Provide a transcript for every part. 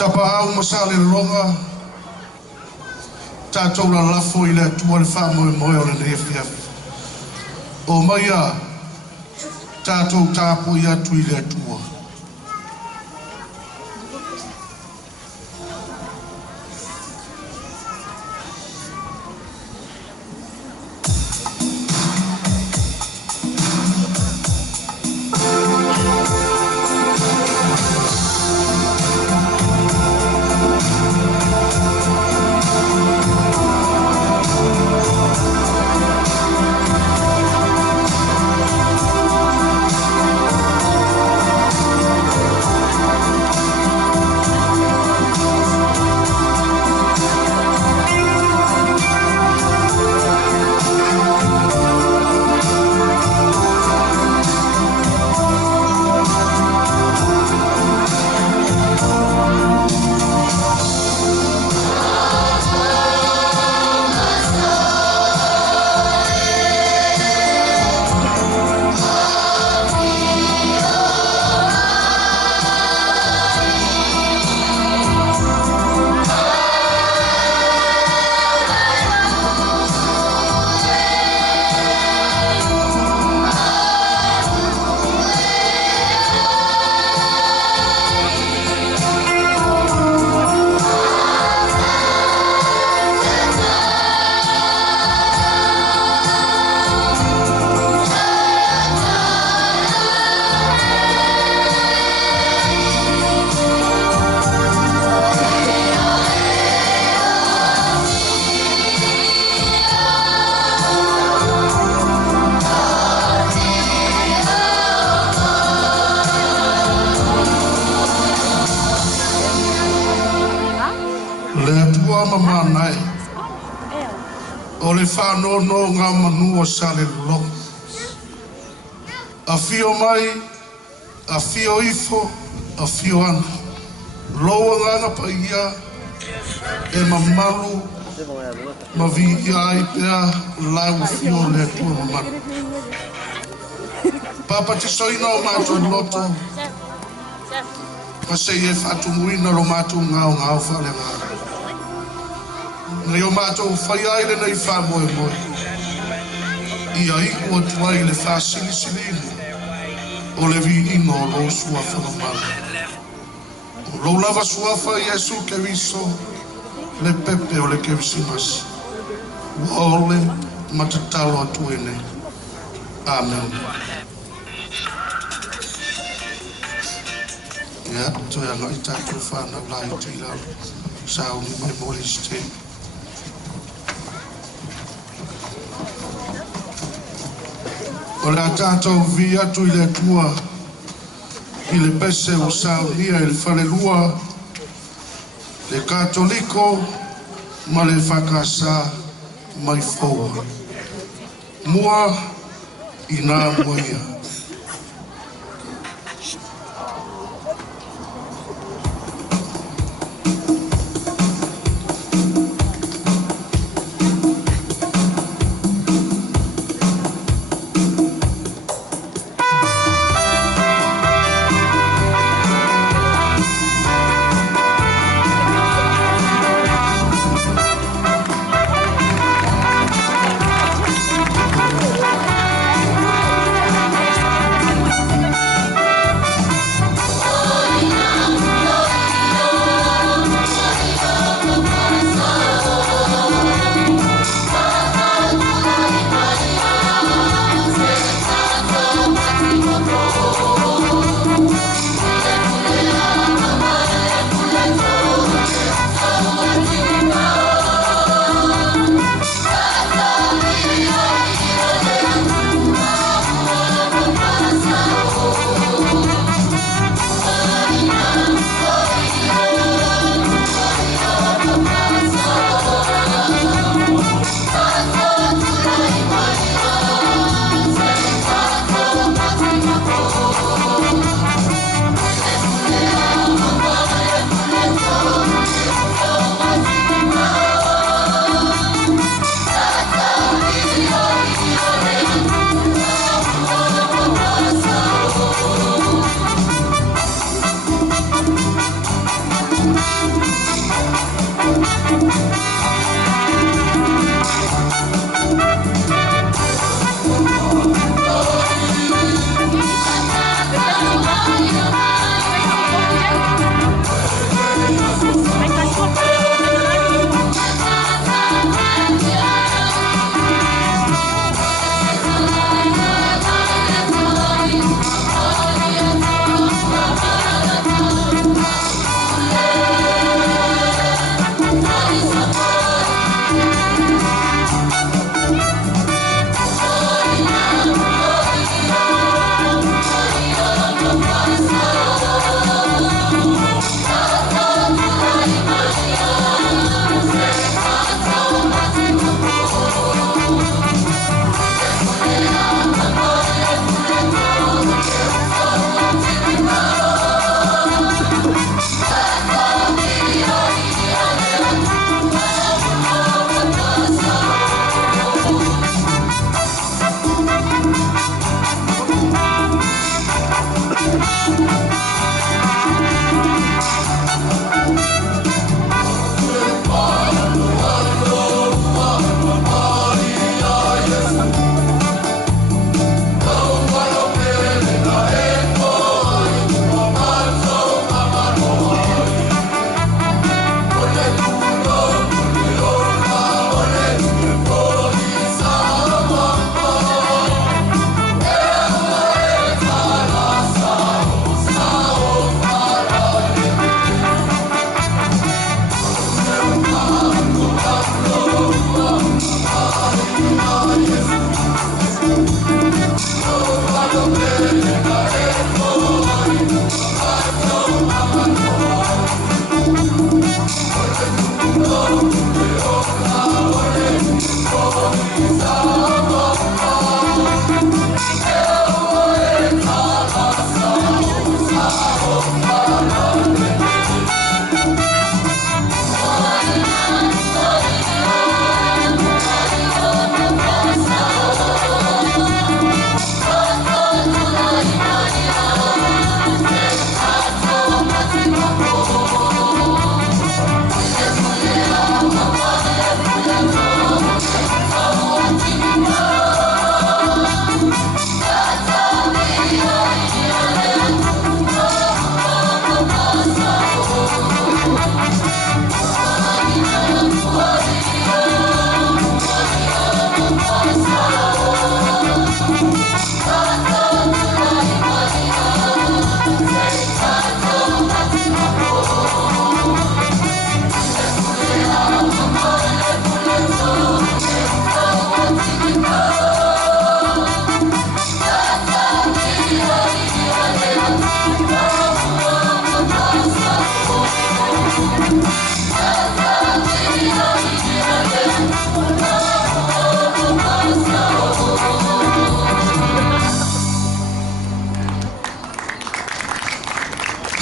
Tapahau mo Salelologa, tātou la lafo I le tua le whamoe moe o le EFKS. O maia, tātou tāpo I atu I le tua. manai. O le whanau no ngā manua Salelologa. A whio mai, a whio ifo, a whio ana. Loa ngana pa ia, e mamalu, ma vi ia i pea, lau whio le tua mamanu. Papa te soina o mātou loto, pa se e whatumuina lo mātou ngāo whale ngā. Nei o mātou whai aile nei wha moe moe. Ia i ua tuai le wha sili silini, o le vi ino o lo sua whanamana. O lo lava suafa Iesu ke viso, le pepe o le ke visimasi. Ua ole matatalo atu ene. Amen. Ya, to ya ngai tātou whana lai te lau. Sao ni mai mori ste. O le tātou vi atu i le tua, i le pese o sao nia i le whalelua, le Katoliko, ma le whakasa mai whaua. Mua i nā muia.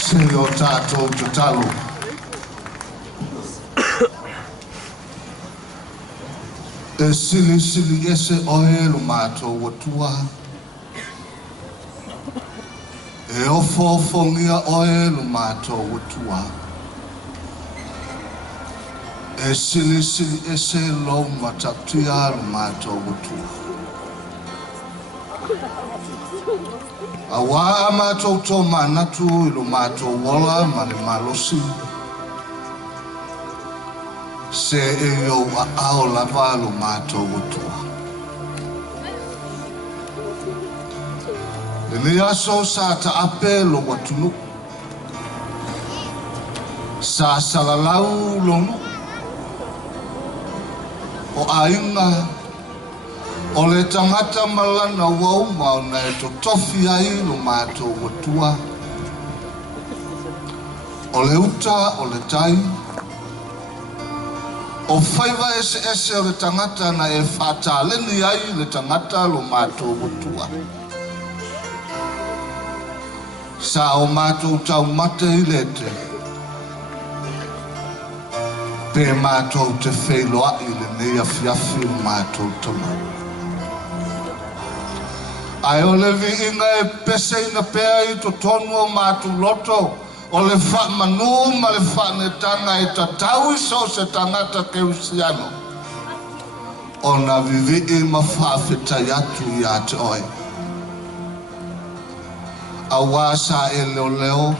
Se o tātou te talo. E sili sili ese oe lo mātou watua. E ofo fongia oe lo mātou watua. E sili sili ese lo matatia lo mātou watua. Awa mātou tō manatu I lo mātou wala mane malosi. Se e yo a ao lava lo mātou watua. E ni aso sa ta ape lo watunu. Sa salalau lonu. O ainga. O le tangata malana wau mauna e to tofi ai lo mātou watua. O le uta, o le tai. O whaiva ese o le tangata na e whataleni ai le tangata lo mātou watua. Sa o mātou tau mate I lete. Pe mātou te wheiloa I le nei afiafi o mātou tama. Ai o le vi inga e pese ina pea I to tonu o mātou loto. O le wha manu ma le wha netanga e tatau I so se tangata ke usiano. O na vivi I ma whawhetai atu I ate oe. A wā sa e leo leo,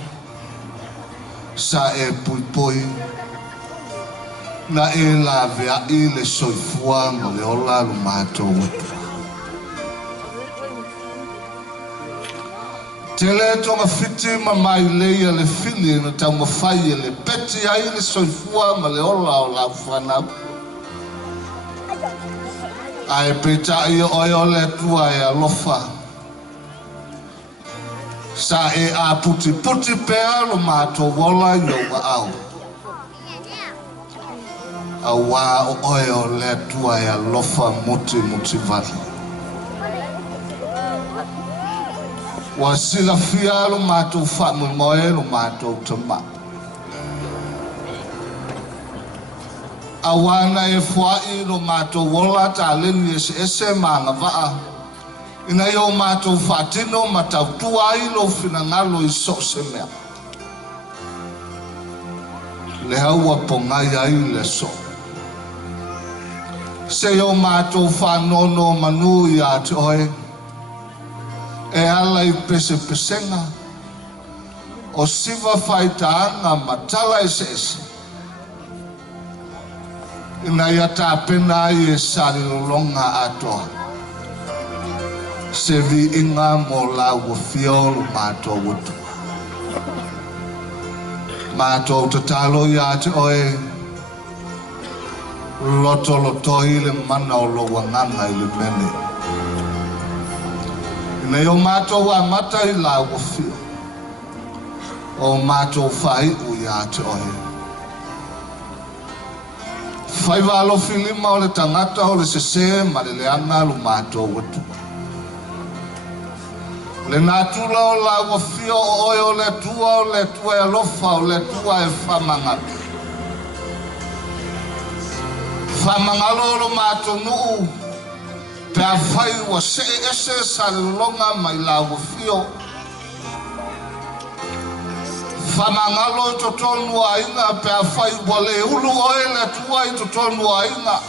sa e pui pui. Na e la vea I le soifua ma le ola lo mātou watua. Te le tonga fiti ma mai leia le fili na tau mawhai le peti ai le soifua ma le ola o lau whanau. Ai peta I oi o le tua e alofa. Sa e a puti puti pea lo mātou wola I o wa au. A wā o oi o le tua e alofa muti vali. Wa sila fia lo mātou whamu moe lo mātou tama. A wana e whai lo mātou wola ta leni ese maanga waa. Ina yo mātou whatino ma tau tuai lo finangalo I so se mea. Le haua pongai ai le so. Se yo mātou whanono manui a te oe. E ala I pese pesenga. O siva whaitaanga matala ese. Ina ia tā pena I e Salelologa atoa. Se vi inga mo la wafio lo mātou watua. Mātou te talo I ate oe. Loto I le mana o lo wanganga I le mene. Nei o mātou a mata I la wafio. O mātou whai u I ate oe. Whai walo filima o le tangata o le sese ma le leanga lo mātou watua. Le natula o la wafio o oe o le tua e alofa o le tua e whamangalo. Whamangalo lo mātou nuu. Pea whai wa se ese Salelologa mai la wafio. Whamangalo I to tonu a inga pea whai wa le ulu oe le tua I to tonu a inga.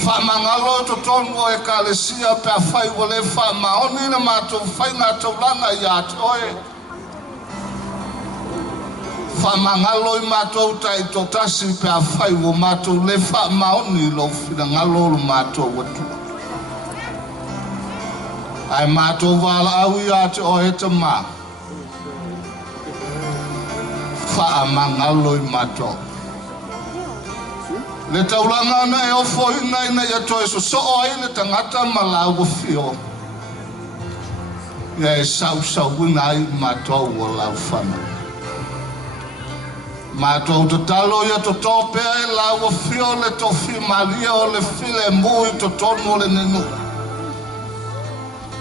Whamangalo I to tonu o e kalesia pea whai wa le whamaoni na mātou whai ngā taulanga I ate oe. Whamangalo I mātou tai to tasi pea whai wo mātou le whamaoni lo whingalo lo mātou watua. Ai mātou wala au I ate o he te mā. Whamangalo I mātou. Le taulanga na e ofo ina I atoe so ai le tangata ma la wafio. Ia e sau wina ai mātou o lau whana. Mātou te talo ia to tōpea e la wafio le tofi malia o le file mui to tonu le nenu.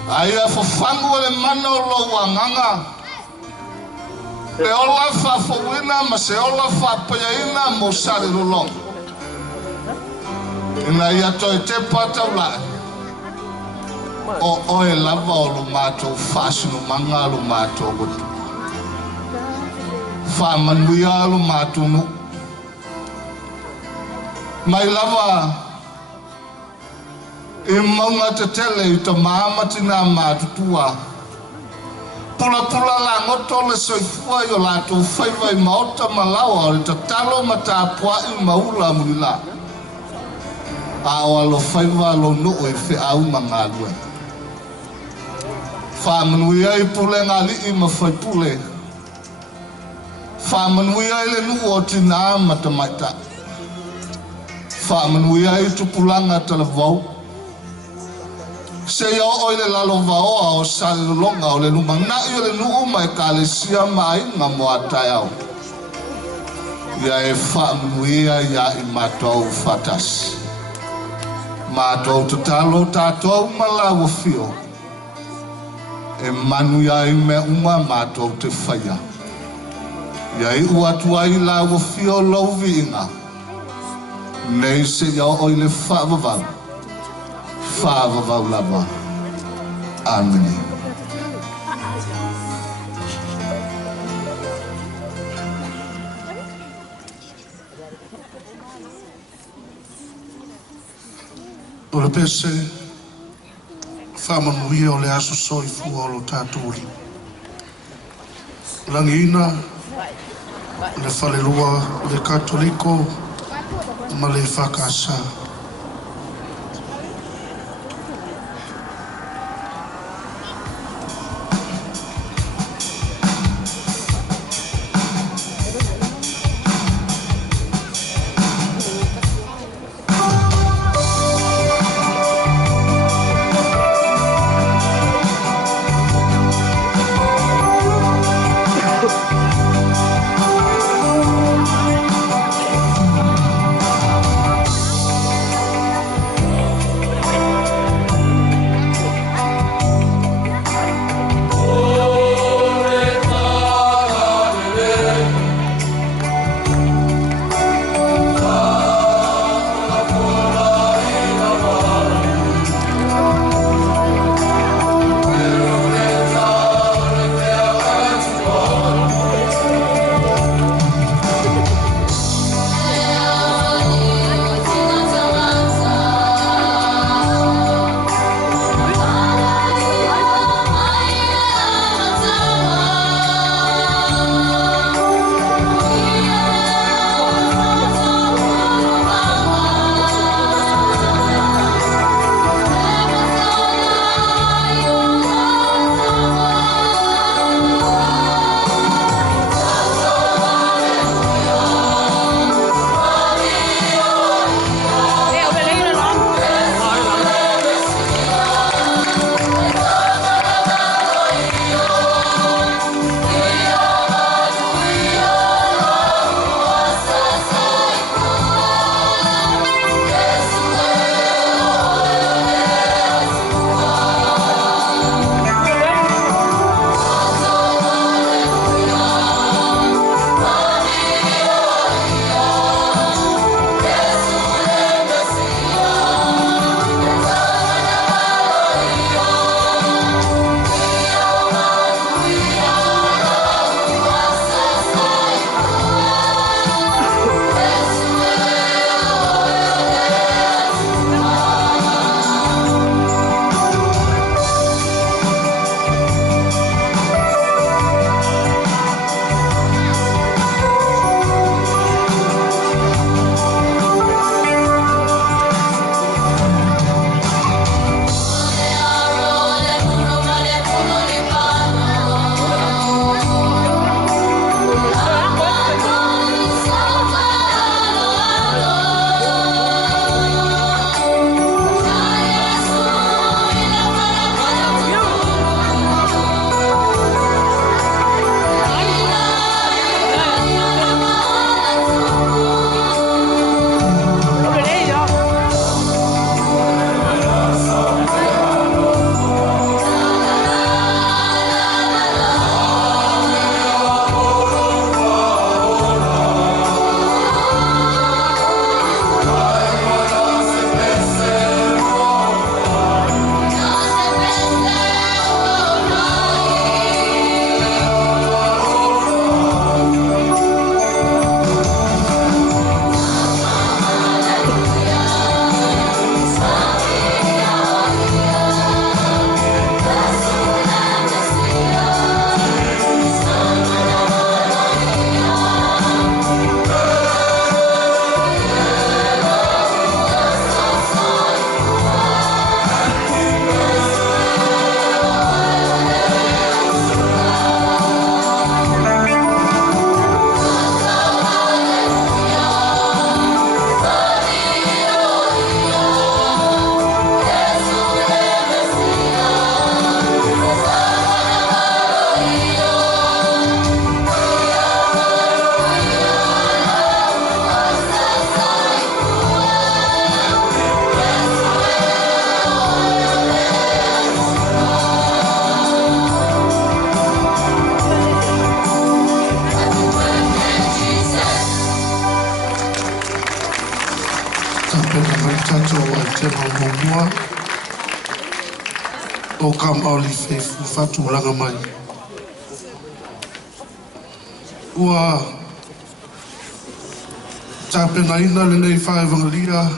Aia fofangu le mana o lo wanganga. E ola whawhawina ma se ola whapayaina mo Salelologa. Ina ia toi te patau lai. O oe lava o lo mātou whasino manga lo mātou gotu. Whamanuia lo mātou no. Mai lava e maunga te tele i ta maamatina mātutua. Pula la ngoto le soifua i o lātou whaiwai maota malawa o le ta talo ma ta puai maula mulila. A o alo whaiwa lo no e whi au mangalue. Whamanuia i pule ngali i ma whai pule. Whamanuia i le nu o tina matamaita. Whamanuia i tupulanga tala vau. Se ia o le lalo vaoa o Salelologa o le lumanga i le nuu mai kalesia mai ngā moa tai au. Ia e whamanuia ia i mātou whatas. Mātou tatalo tātou malawa fio. E manuia i me uma mātou te whaia. Ia i uatua i lawa fio lauvi inga. Nei se ia o le whaavavau. Father of lava. Amen. O le pese whamanuia o le aso soifua o lo tāturi. Langiina le whalelua le Katoliko ma le EFKS. Samoa. O kam oli fefu fatu langa mai. Ua tapena ina le nei whae vangalia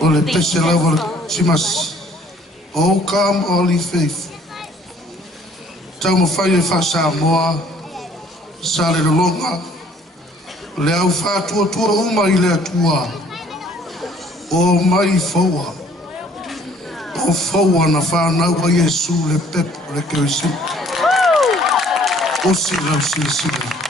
o le pese lawa simas. O kam oli fefu. Tau ma whai e wha Samoa, Salelologa, le au whātua tua uma i le atua. O mai faua. O faua na whanau a Yesu le pepo le keoisi. O sila, sila, sila.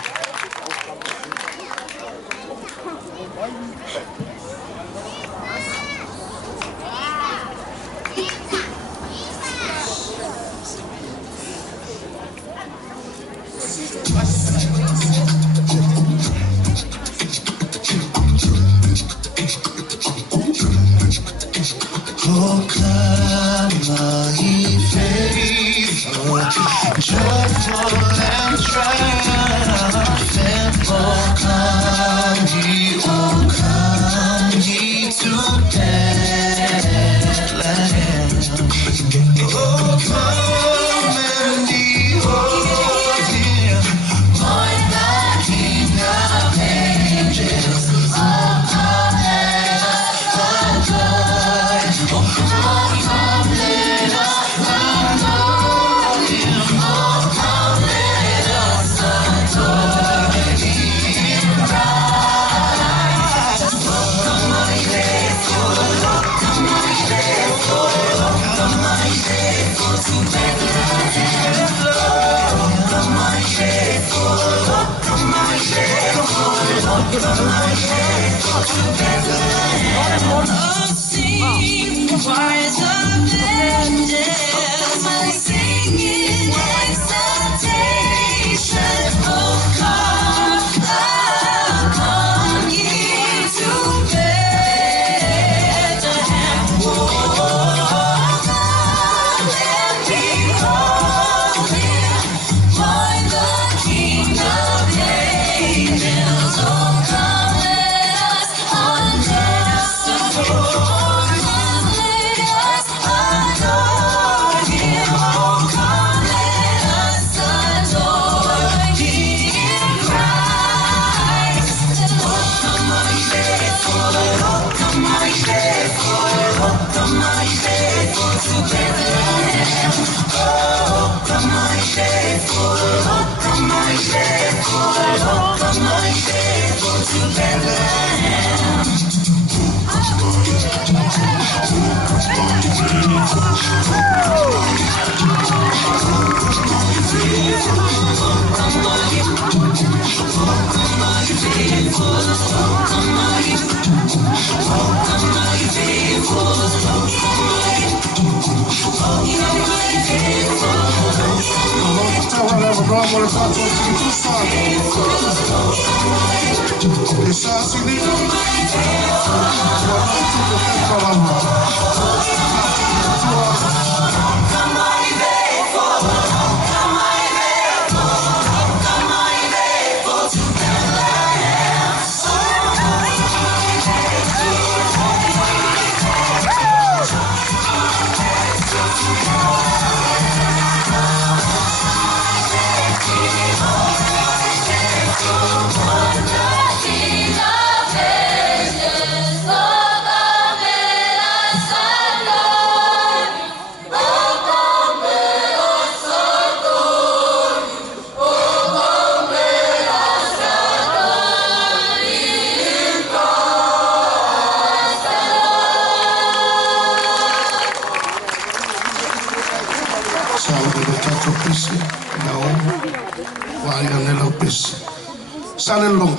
Salelologa.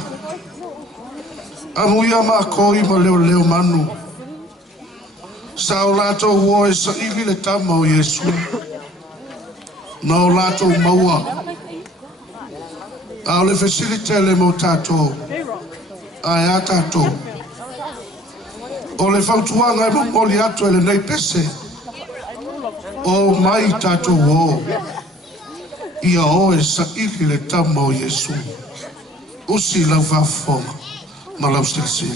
Amuia makoi ma leo manu. Sa o latou ua e saʻili le tama o Iesu. Na o latou maua. A o le fesilite le mo tatou. Ae a tatou. O le fautuanga e momoli atu e le nei pese. O mai tatou o. Ia o e saʻili le tama o Iesu. Usi lau whafonga, ma lau stilsi.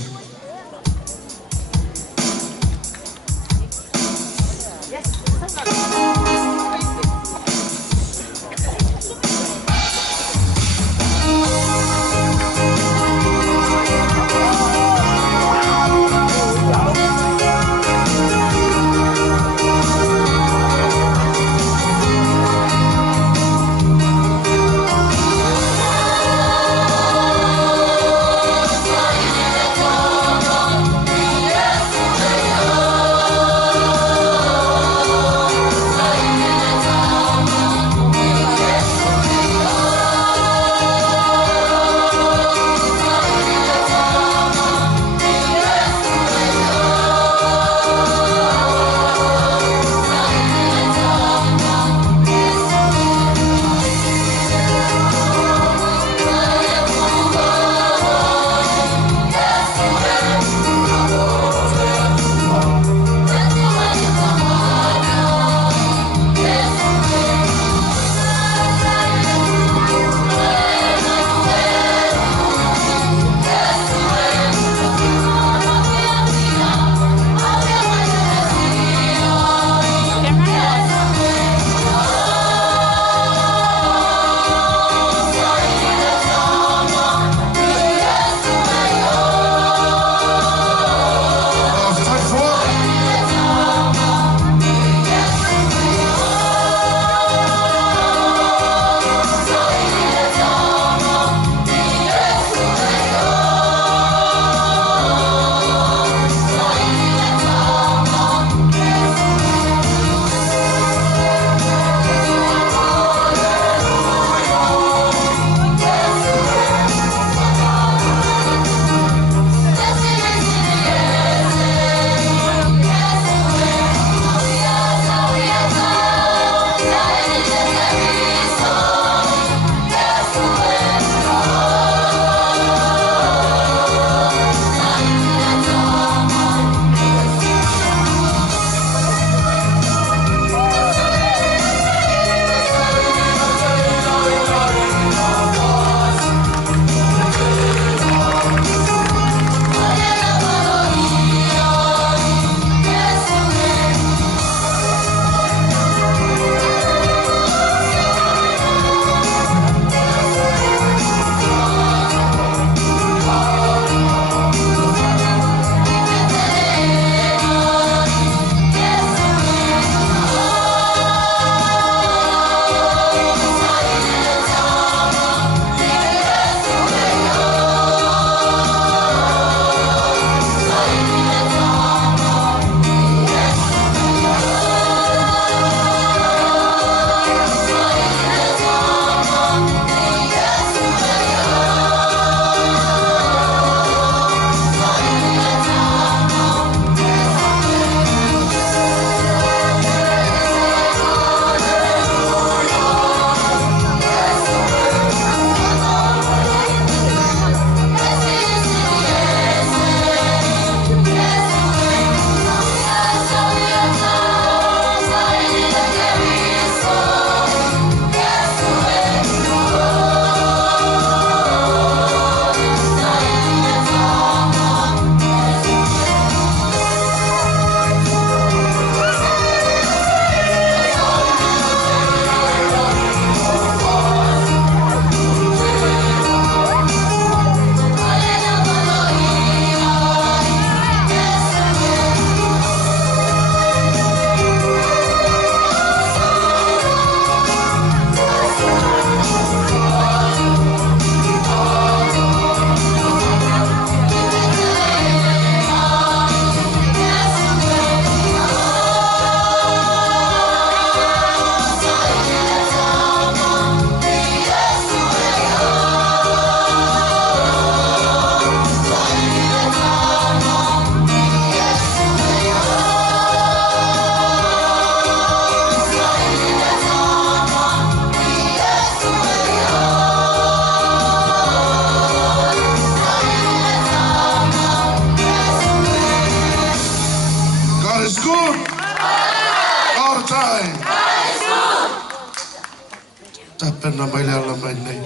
tapena mai le ala mai nei.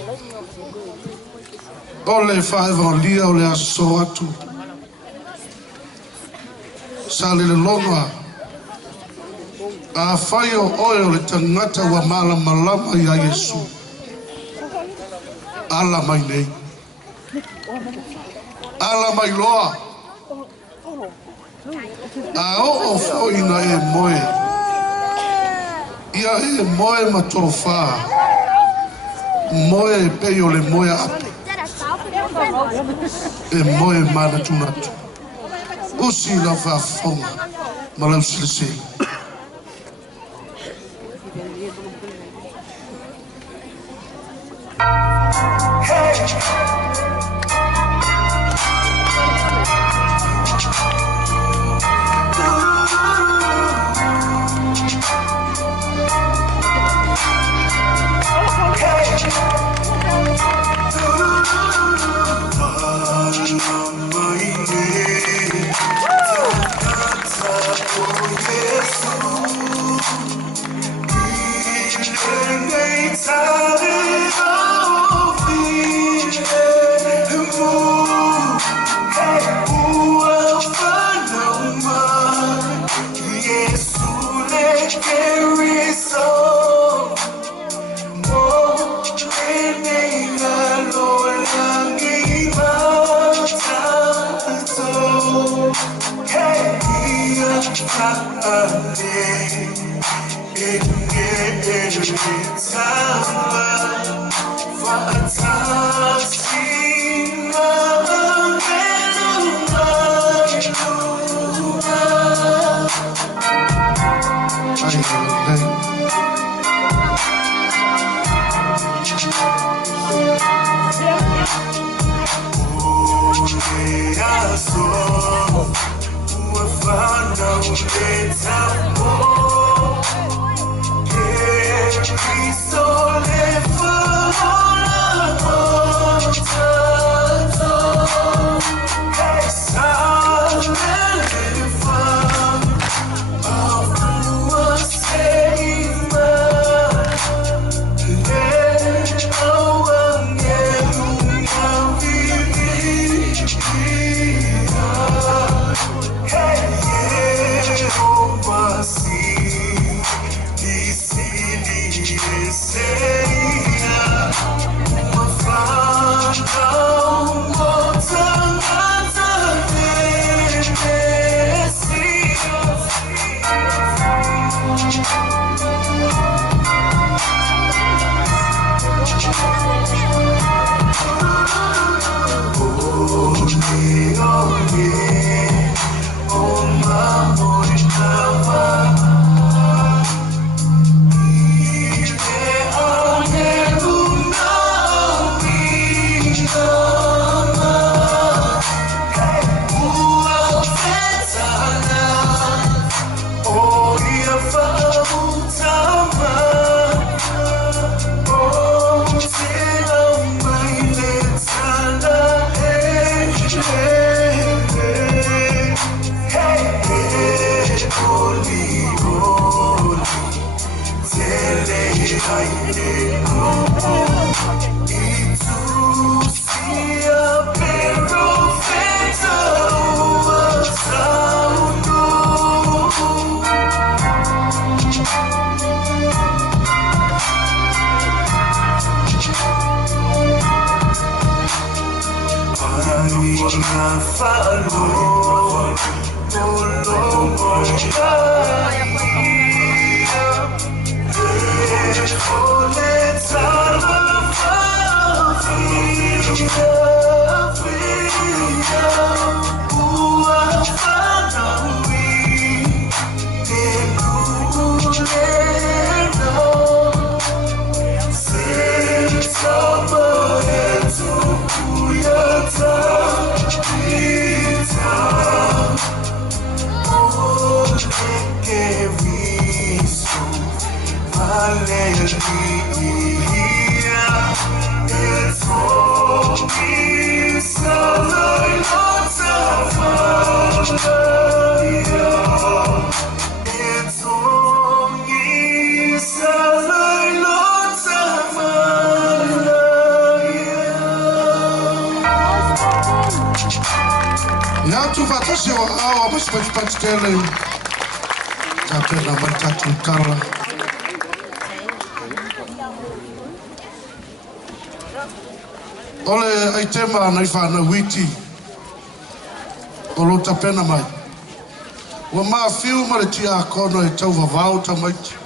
O le whaevaolia o le aso atu. Salelologa. A whai o oe o le tangata wa malama ia Yesu. Ala mai nei. Ala mai loa. A o foina e moe. Ia e moe matofa. Moe peo le moe api. E moe mana tunatu. Usi la whafonga. Malau silisi. fasi o awa mas tele. Tapena mai tatu kala. Ole ai tema nai whana witi. Olo tapena mai. Wa maa whiu mare tia kono e tau wawau ta maiti.